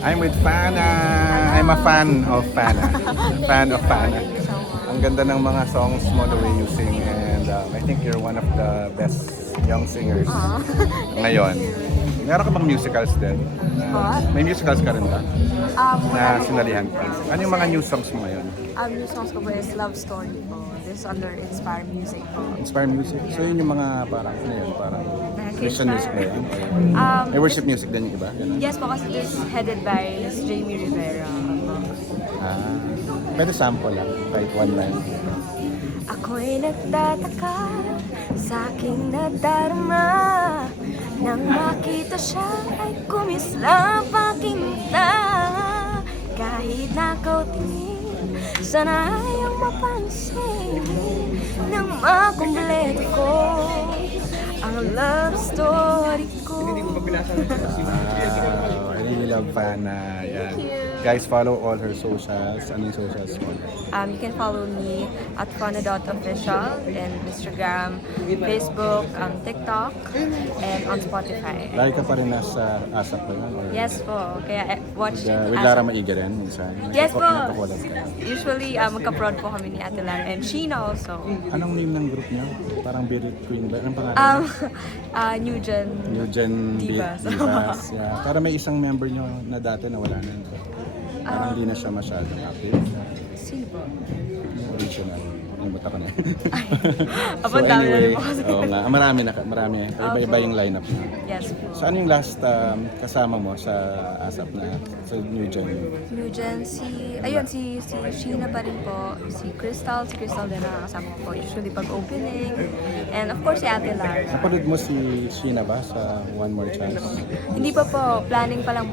I'm with Fana. I'm a fan of Fana. Fan of Fana. Ang ganda ng mga songs mo, the way you sing, and I think you're one of the best young singers ngayon. Meron ka bang musicals din? What? May musicals ka rin ba? Wala Na po. sinalihan ka? Ano yung mga new songs mo ngayon? New songs ko po is Love Story po. This is under Inspire Music po. Inspire music? So yun yung mga parang, ano yun, parang Christian music na yun? May worship music din yung iba? Ganun? Yes po, kasi this is headed by Jamie Rivera. Ah, pwede sample lang, kahit one line. Ako'y nagtataka sa aking nadarama. Nang makita siya ay kumislap aking mata. Kahit nakautingin, sana ayaw mapansin. Nang makumpleto ko ang love story ko. I really love Fana. Yan. Guys, follow all her socials. Ano yung socials mo? You can follow me at fana.official and Instagram, Facebook, TikTok, and on Spotify. Lagi ka pa rin nasa ASAP ba yan? Or Yes po. Kaya watch with Lara Maiga rin minsan? Yes po. Nagko-collab ka. Usually, magka-prod po kami ni Ate Lara and Sheena also. Anong name ng group niyo? Parang Birit Queen ba? Anong pangalan? New Gen. New Gen Divas. Divas. Yeah. Pero may isang member niyo na dati na wala na. Parang hindi na siya masyadong active. Sino po? Original. Nalimutan ko na. Abang dami na rin po kasi. Oo nga. Marami. Iba-iba yung lineup niyo. Yes po. So ano yung last kasama mo sa ASAP na sa New Gen? New Gen, si Sheena pa rin po, si Crystal din nakakasama ko po usually pag opening, and of course si Ate Lara. Napanood mo si Sheena ba sa One More Chance? Hindi pa po, planning pa lang